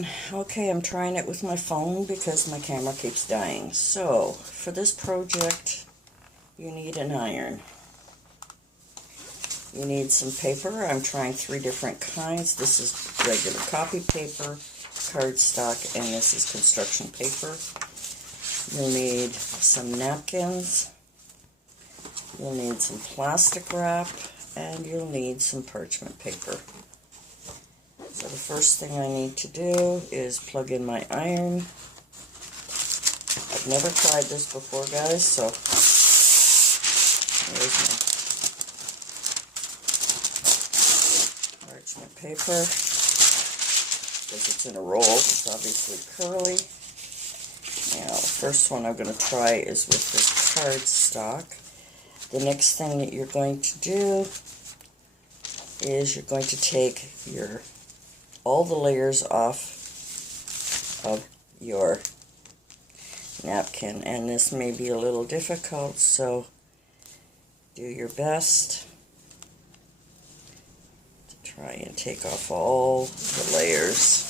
everyone. Okay, I'm trying it with my phone because my camera keeps dying. So, for this project, you need an iron. You need some paper. I'm trying 3 different kinds. This is regular copy paper, cardstock, and this is construction paper. You'll need some napkins. You'll need some plastic wrap, and you'll need some parchment paper. So the first thing I need to do is plug in my iron. I've never tried this before, guys, so here's my parchment paper. Because it's in a roll, it's obviously curly. Now, the first one I'm going to try is with this cardstock. The next thing that you're going to do is you're going to take all the layers off of your napkin, and this may be a little difficult, so do your best to try and take off all the layers.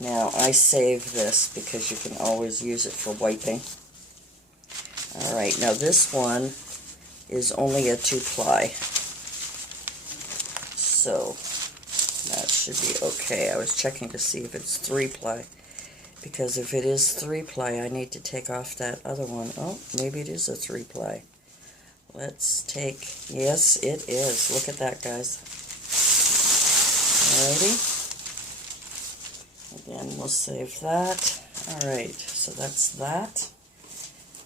Now, I save this because you can always use it for wiping. Alright, now this one is only a 2-ply, so that should be okay. I was checking to see if it's 3-ply, because if it is 3-ply, I need to take off that other one. Oh, maybe it is a 3-ply. Let's take, yes, it is. Look at that, guys. Alrighty. Again, we'll save that. Alright, so that's that.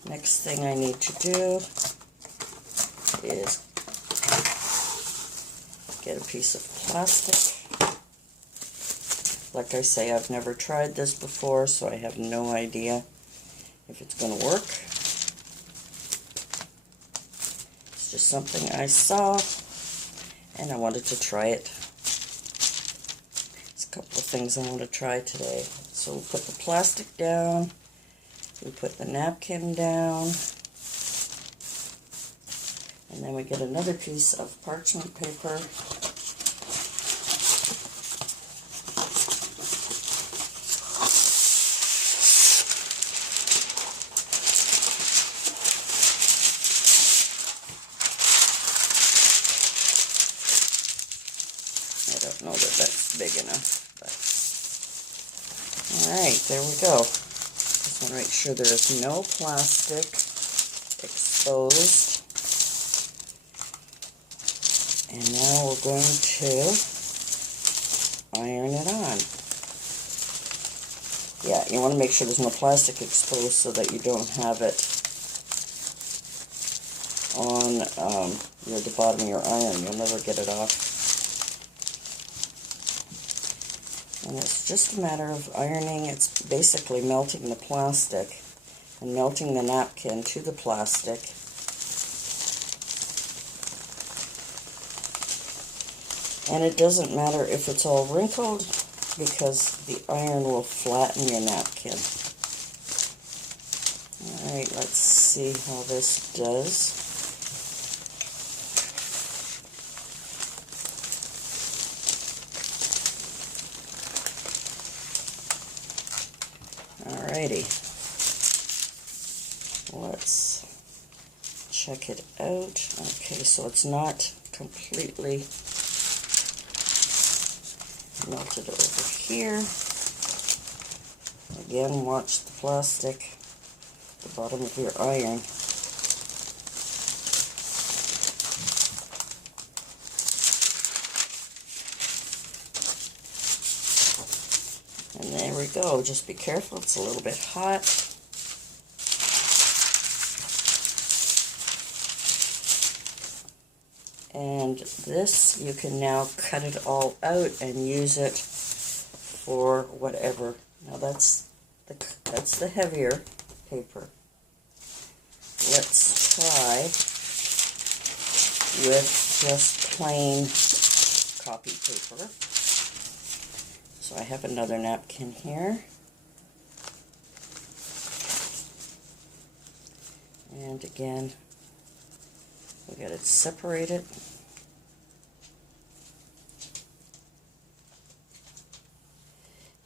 Next thing I need to do is get a piece of plastic. Like I say, I've never tried this before, so I have no idea if it's going to work. It's just something I saw, and I wanted to try it. There's a couple of things I want to try today. So we'll put the plastic down, we put the napkin down, and then we get another piece of parchment paper. I don't know that that's big enough, but alright, there we go. Just want to make sure there is no plastic exposed. And now we're going to iron it on. Yeah, you want to make sure there's no plastic exposed so that you don't have it on the bottom of your iron. You'll never get it off. And it's just a matter of ironing. It's basically melting the plastic and melting the napkin to the plastic. And it doesn't matter if it's all wrinkled, because the iron will flatten your napkin. Alright, let's see how this does. Alrighty, let's check it out. Okay, so it's not completely melted over here. Again, watch the plastic at the bottom of your iron. And there we go. Just be careful, it's a little bit hot. And this, you can now cut it all out and use it for whatever. Now that's the heavier paper. Let's try with just plain copy paper. So I have another napkin here. And again, we got it separated.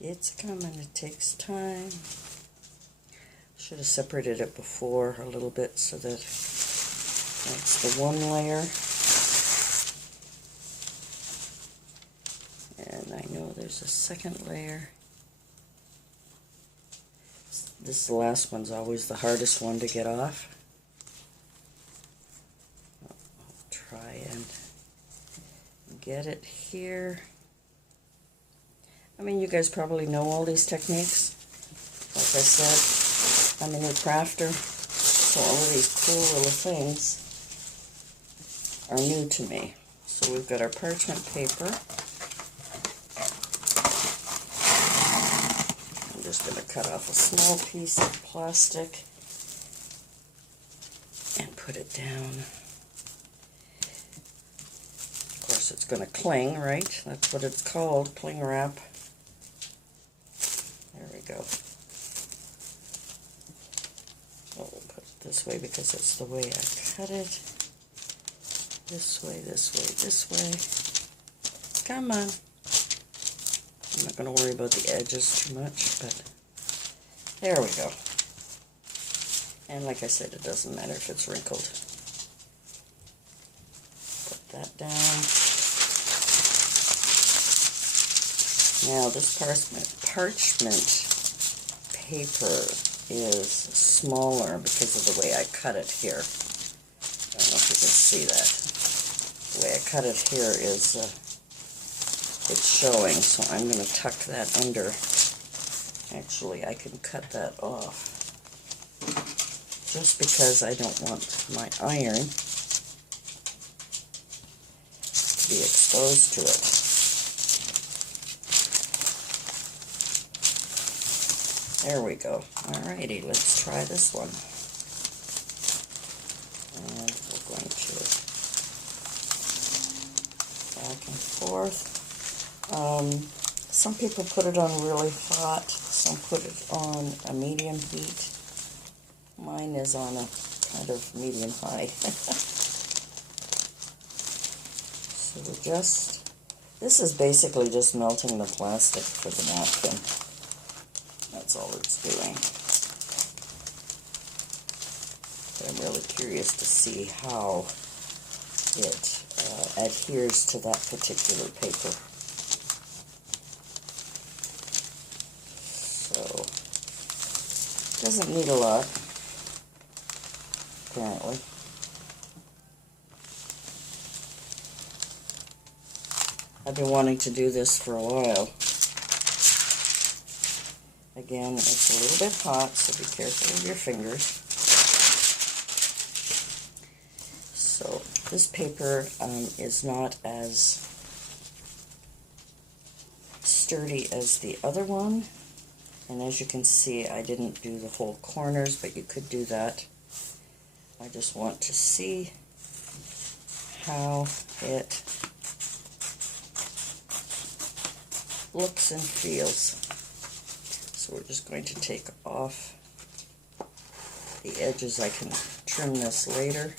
It's coming, it takes time. Should have separated it before a little bit so that that's the one layer. And I know there's a second layer. This last one's always the hardest one to get off. I'll try and get it here. I mean, you guys probably know all these techniques. Like I said, I'm a new crafter, so all of these cool little things are new to me. So we've got our parchment paper. I'm just going to cut off a small piece of plastic and put it down. Of course, it's going to cling, right? That's what it's called, cling wrap. There we go. Oh, we'll put it this way because it's the way I cut it. This way, this way, this way. Come on. I'm not going to worry about the edges too much, but there we go. And like I said, it doesn't matter if it's wrinkled. Put that down. Now this parchment paper is smaller because of the way I cut it here. I don't know if you can see that. The way I cut it here is it's showing, so I'm going to tuck that under. Actually, I can cut that off just because I don't want my iron to be exposed to it. There we go. Alrighty, let's try this one. And we're going to back and forth. Some people put it on really hot, some put it on a medium heat. Mine is on a kind of medium high. So we're this is basically just melting the plastic for the napkin. That's all it's doing. But I'm really curious to see how it adheres to that particular paper. So, doesn't need a lot, apparently. I've been wanting to do this for a while. Again, it's a little bit hot, so be careful with your fingers. So, this paper is not as sturdy as the other one. And as you can see, I didn't do the whole corners, but you could do that. I just want to see how it looks and feels. So we're just going to take off the edges. I can trim this later.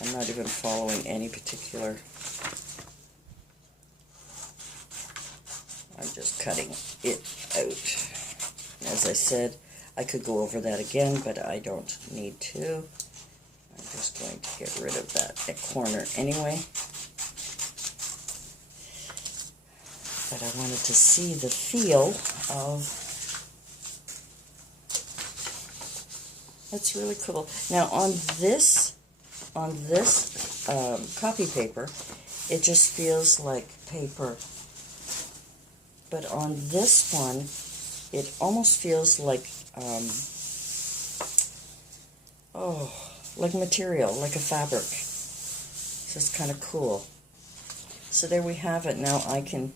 I'm not even following any particular. I'm just cutting it out. As I said, I could go over that again, but I don't need to. I'm just going to get rid of that corner anyway. But I wanted to see the feel of. That's really cool. Now on this copy paper, it just feels like paper. But on this one, it almost feels like, like material, like a fabric. So it's kind of cool. So there we have it. Now I can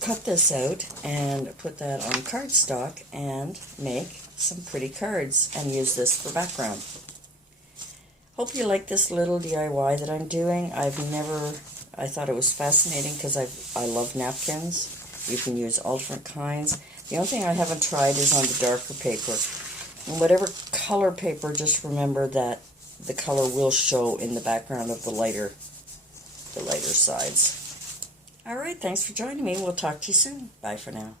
cut this out and put that on cardstock and make some pretty cards and use this for background. Hope you like this little DIY that I'm doing. I thought it was fascinating because I love napkins. You can use all different kinds. The only thing I haven't tried is on the darker paper. And whatever color paper, just remember that the color will show in the background of the lighter sides. All right, thanks for joining me. We'll talk to you soon. Bye for now.